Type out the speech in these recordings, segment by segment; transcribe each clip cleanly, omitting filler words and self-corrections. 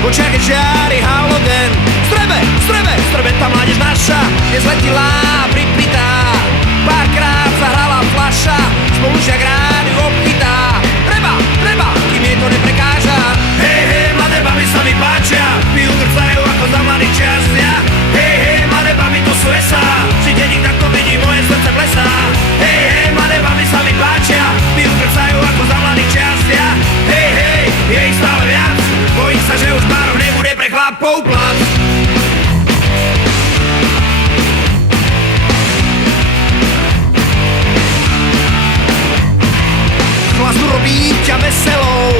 v očiach je žiari halogen. Strebe, tá mládež naša je zletilá, pripitá. Párkrát sa hrala fľaša, spolužiak rádiu obchytá. Treba, kým jej to neprekáža. Hej, mladé baby sa mi páčia, pijú grcajú ako za mladých čias. Hej, mladé baby to sú esá, si denník takto vidí, moje srdce plesá. Hej, mladé baby sa mi páčia, pijú grcajú ako za mladých čias. Hej, je ich stále viac, bojím sa, že už pár nebude pre chlapov plac. Hlas urobí ťa veselou,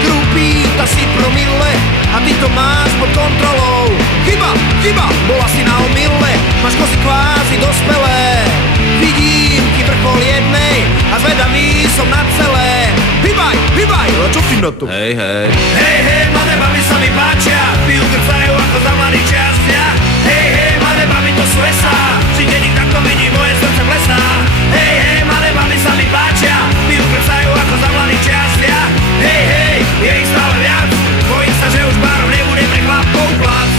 krúpí ta si promile a ty to máš pod kontrolou. Chyba, bola si na omyle, máš kozy kvázi dospelé. Vidím ti vrchol jednej a zvedavý som na celé. Hýbaj, a čo si na to? Hej, mladé baby sa mi páčia, pijú grcajú ako za mladých čias. Hej, mladé baby to sú esá, si denník takto vidí, moje srdce plesá. Hej, mladé baby sa mi páčia, pijú grcajú ako za mladých čias. Hej, je ich stále viac, bojím sa, že už párov nebude pre chlapov plac.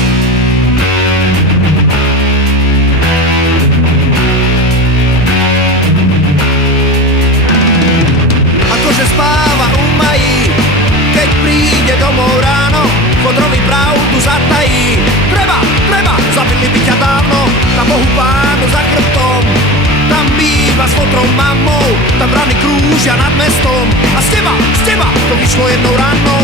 Akože spáva umají, keď príde domov ráno, fotrový pravdu zatají. Treba, zabili by ťa dávno, na Bohu pánu za chrbtom. Tam býva s fotrou mamou, tam vrany krúžia nad mestom. A z teba, to vyšlo jednou rannou.